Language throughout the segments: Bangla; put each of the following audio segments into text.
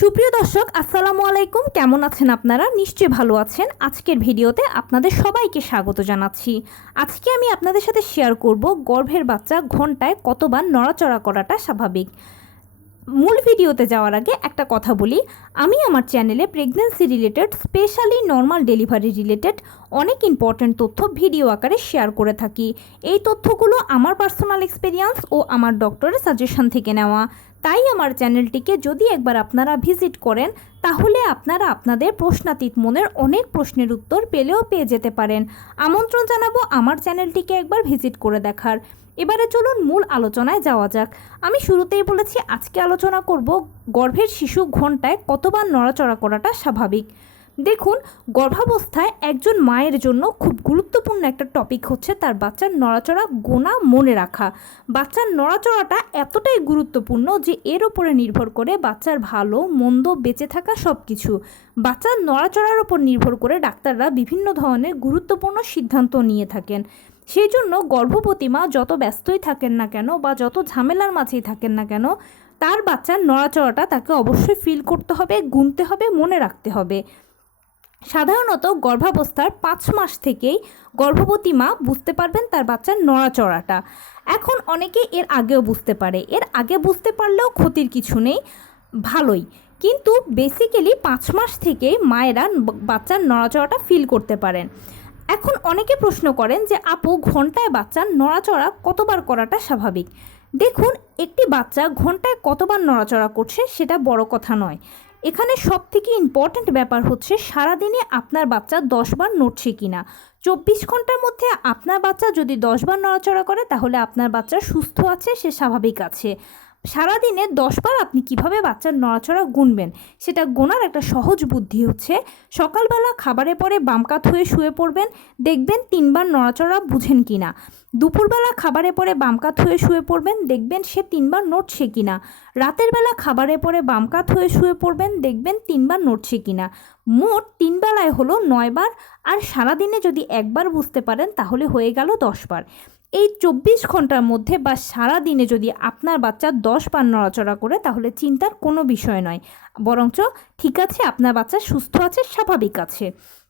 সুপ্রিয় দর্শক আসসালামু আলাইকুম, কেমন আছেন আপনারা? নিশ্চয়ই ভালো আছেন। আজকের ভিডিওতে আপনাদের সবাইকে স্বাগত জানাচ্ছি। আজকে আমি আপনাদের সাথে শেয়ার করব গর্ভের বাচ্চা ঘন্টায় কতবার নড়াচড়া করাটা স্বাভাবিক। মূল ভিডিওতে যাওয়ার আগে একটা কথা বলি, আমি আমার চ্যানেলে pregnancy related, specially normal delivery related অনেক ইম্পর্ট্যান্ট তথ্য ভিডিও আকারে শেয়ার করে থাকি। এই তথ্যগুলো আমার পার্সোনাল এক্সপিরিয়েন্স ও আমার ডক্টরের সাজেশন থেকে নেওয়া। তাই আমার চ্যানেলটিকে যদি একবার আপনারা ভিজিট করেন তাহলে আপনারা আপনাদের প্রশ্নাতীত মনের অনেক প্রশ্নের উত্তর পেয়ে যেতে পারেন। আমন্ত্রণ জানাবো আমার চ্যানেলটিকে একবার ভিজিট করে দেখার। এবারে চলুন মূল আলোচনায় যাওয়া যাক। আমি শুরুতেই বলেছি আজকে আলোচনা করব গর্ভের শিশু ঘন্টায় কতবার নড়াচড়া করাটা স্বাভাবিক। দেখুন, গর্ভাবস্থায় একজন মায়ের জন্য খুব গুরুত্বপূর্ণ একটা টপিক হচ্ছে তার বাচ্চার নড়াচড়া গোনা মনে রাখা। বাচ্চার নড়াচড়াটা এতটাই গুরুত্বপূর্ণ যে এর ওপরে নির্ভর করে বাচ্চার ভালো মন্দ বেঁচে থাকা সব কিছু। বাচ্চার নড়াচড়ার ওপর নির্ভর করে ডাক্তাররা বিভিন্ন ধরনের গুরুত্বপূর্ণ সিদ্ধান্ত নিয়ে থাকেন। সেই জন্য গর্ভবতী মা যত ব্যস্তই থাকেন না কেন বা যত ঝামেলার মাঝেই থাকেন না কেন, তার বাচ্চার নড়াচড়াটা তাকে অবশ্যই ফিল করতে হবে, গুনতে হবে, মনে রাখতে হবে। সাধারণত গর্ভাবস্থার 5 মাস থেকেই গর্ভবতী মা বুঝতে পারবেন তার বাচ্চার নড়াচড়াটা। এখন অনেকে এর আগেও বুঝতে পারে, এর আগে বুঝতে পারলেও ক্ষতির কিছু নেই, ভালোই। কিন্তু বেসিক্যালি 5 মাস থেকেই মায়েরা বাচ্চার নড়াচড়াটা ফিল করতে পারেন। এখন অনেকে প্রশ্ন করেন যে আপু, ঘন্টায় বাচ্চার নড়াচড়া কতবার করাটা স্বাভাবিক? দেখুন, একটি বাচ্চা ঘন্টায় কতবার নড়াচড়া করছে সেটা বড় কথা নয়। এখানে সবথেকে ইম্পর্ট্যান্ট ব্যাপার হচ্ছে সারাদিনে আপনার বাচ্চা 10 বার নড়ছে কিনা। 24 ঘন্টার মধ্যে আপনার বাচ্চা যদি 10 বার নড়াচড়া করে তাহলে আপনার বাচ্চা সুস্থ আছে, সে স্বাভাবিক আছে। সারাদিনে 10 বার আপনি কিভাবে বাচ্চার নড়াচড়া গুনবেন সেটা গোনার একটা সহজ বুদ্ধি হচ্ছে, সকালবেলা খাবারের পরে বাম কাত হয়ে শুয়ে পড়বেন, দেখবেন 3 বার নড়াচড়া বুঝেন কিনা। দুপুরবেলা খাবারের পরে বাম কাত হয়ে শুয়ে পড়বেন, দেখবেন সে 3 বার নড়ছে কিনা। রাতের বেলা খাবারের পরে বাম কাত হয়ে শুয়ে পড়বেন, দেখবেন 3 বার নড়ছে কিনা। মোট 3 বেলায় হলো 9 বার, আর সারাদিনে যদি একবার বুঝতে পারেন তাহলে হয়ে গেল 10 বার। এই 24 ঘন্টার মধ্যে বা সারা দিনে যদি আপনার বাচ্চা 10 বার নড়াচড়া করে তাহলে চিন্তার কোনো বিষয় নয়, বরঞ্চ ঠিক আছে, আপনার বাচ্চা সুস্থ আছে, স্বাভাবিক আছে।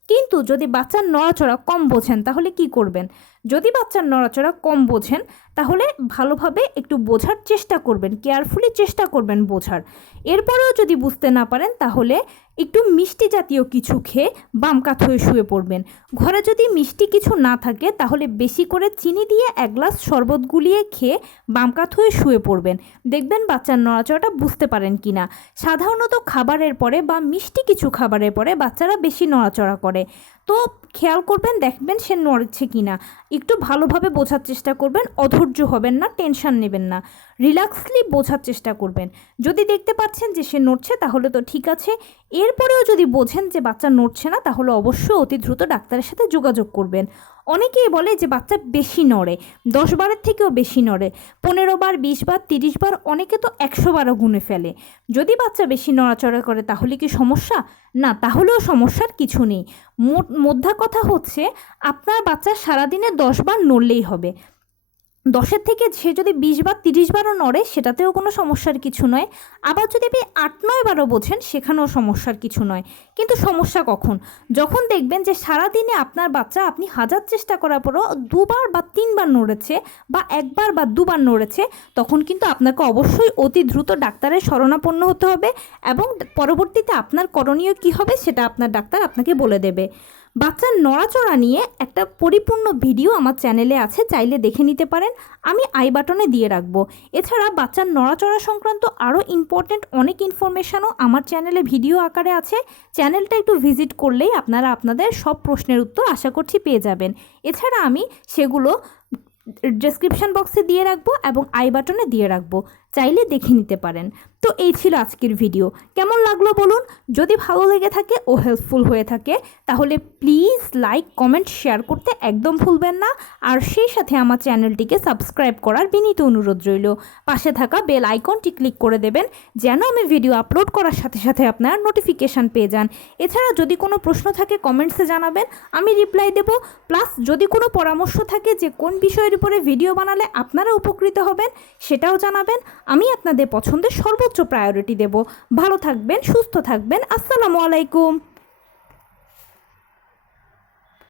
কিন্তু যদি বাচ্চার নড়াচড়া কম বোঝেন তাহলে কি করবেন? যদি বাচ্চার নড়াচড়া কম বোঝেন তাহলে ভালোভাবে একটু বোঝার চেষ্টা করবেন, কেয়ারফুলি চেষ্টা করবেন বোঝার। এরপরেও যদি বুঝতে না পারেন তাহলে একটু মিষ্টি জাতীয় কিছু খেয়ে বাম কাত হয়ে শুয়ে পড়বেন। ঘরে যদি মিষ্টি কিছু না থাকে তাহলে বেশি করে চিনি দিয়ে 1 গ্লাস শরবত গুলিয়ে খেয়ে বাম কাত হয়ে শুয়ে পড়বেন, দেখবেন বাচ্চার নড়াচড়াটা বুঝতে পারেন কিনা। সাধারণত খাবারের পরে বা মিষ্টি কিছু খাবারের পরে বাচ্চারা বেশি নড়াচড়া করে, তো খেয়াল করবেন, দেখবেন সে নড়ছে কিনা। একটু ভালোভাবে বোঝার চেষ্টা করবেন, অধৈর্য হবেন না, টেনশন নেবেন না, রিল্যাক্সলি বোঝার চেষ্টা করবেন। যদি দেখতে পাচ্ছেন যে সে নড়ছে তাহলে তো ঠিক আছে। এরপরেও যদি বোঝেন যে বাচ্চা নড়ছে না তাহলে অবশ্যই অতি দ্রুত ডাক্তারের সাথে যোগাযোগ করবেন। অনেকেই বলে যে বাচ্চা বেশি নড়ে, 10 বারের থেকেও বেশি নড়ে, 15 বার, 20 বার, 30 বার, অনেকে তো 100 বারও গুনে ফেলে। যদি বাচ্চা বেশি নড়াচড়া করে তাহলে কি সমস্যা? না, তাহলেও সমস্যার কিছু নেই। মোদ্দা কথা হচ্ছে আপনার বাচ্চা সারাদিনে 10 বার নড়লেই হবে। 10-এর থেকে সে যদি 20 বার, 30 বারও নড়ে সেটাতেও কোনো সমস্যার কিছু নয়। আবার যদি আপনি 8-9 বারও বোঝেন সেখানেও সমস্যার কিছু নয়। কিন্তু সমস্যা কখন? যখন দেখবেন যে সারাদিনে আপনার বাচ্চা আপনি হাজার চেষ্টা করার পরও 2 বার বা 3 বার নড়েছে বা 1 বার বা 2 বার নড়েছে, তখন কিন্তু আপনাকে অবশ্যই অতি দ্রুত ডাক্তারের শরণাপন্ন হতে হবে এবং পরবর্তীতে আপনার করণীয় কী হবে সেটা আপনার ডাক্তার আপনাকে বলে দেবে। বাচ্চার নড়াচড়া নিয়ে একটা পরিপূর্ণ ভিডিও আমার চ্যানেলে আছে, চাইলে দেখে নিতে পারেন, আমি আই বাটনে দিয়ে রাখবো। এছাড়া বাচ্চার নড়াচড়া সংক্রান্ত আরও ইম্পর্ট্যান্ট অনেক ইনফরমেশনও আমার চ্যানেলে ভিডিও আকারে আছে। চ্যানেলটা একটু ভিজিট করলেই আপনারা আপনাদের সব প্রশ্নের উত্তর আশা করছি পেয়ে যাবেন। এছাড়া আমি সেগুলো ডেসক্রিপশন বক্সে দিয়ে রাখবো এবং আই বাটনে দিয়ে রাখবো, চাইলে দেখে নিতে পারেন। তো এই ছিল আজকের ভিডিও। কেমন লাগলো বলুন? যদি ভালো লেগে থাকে ও হেল্পফুল হয়ে থাকে তাহলে প্লিজ লাইক, কমেন্ট, শেয়ার করতে একদম ভুলবেন না। আর সেই সাথে আমার চ্যানেলটিকে সাবস্ক্রাইব করার বিনীত অনুরোধ রইল। পাশে থাকা বেল আইকনটি ক্লিক করে দেবেন যেন আমি ভিডিও আপলোড করার সাথে সাথে আপনারা নোটিফিকেশান পেয়ে যান। এছাড়া যদি কোনো প্রশ্ন থাকে কমেন্টসে জানাবেন, আমি রিপ্লাই দেব। প্লাস যদি কোনো পরামর্শ থাকে যে কোন বিষয়ের উপরে ভিডিও বানালে আপনারা উপকৃত হবেন সেটাও জানাবেন, আমি আপনাদের পছন্দের সর্বোচ্চ প্রায়োরিটি দেব। ভালো থাকবেন, সুস্থ থাকবেন। আসসালামু আলাইকুম।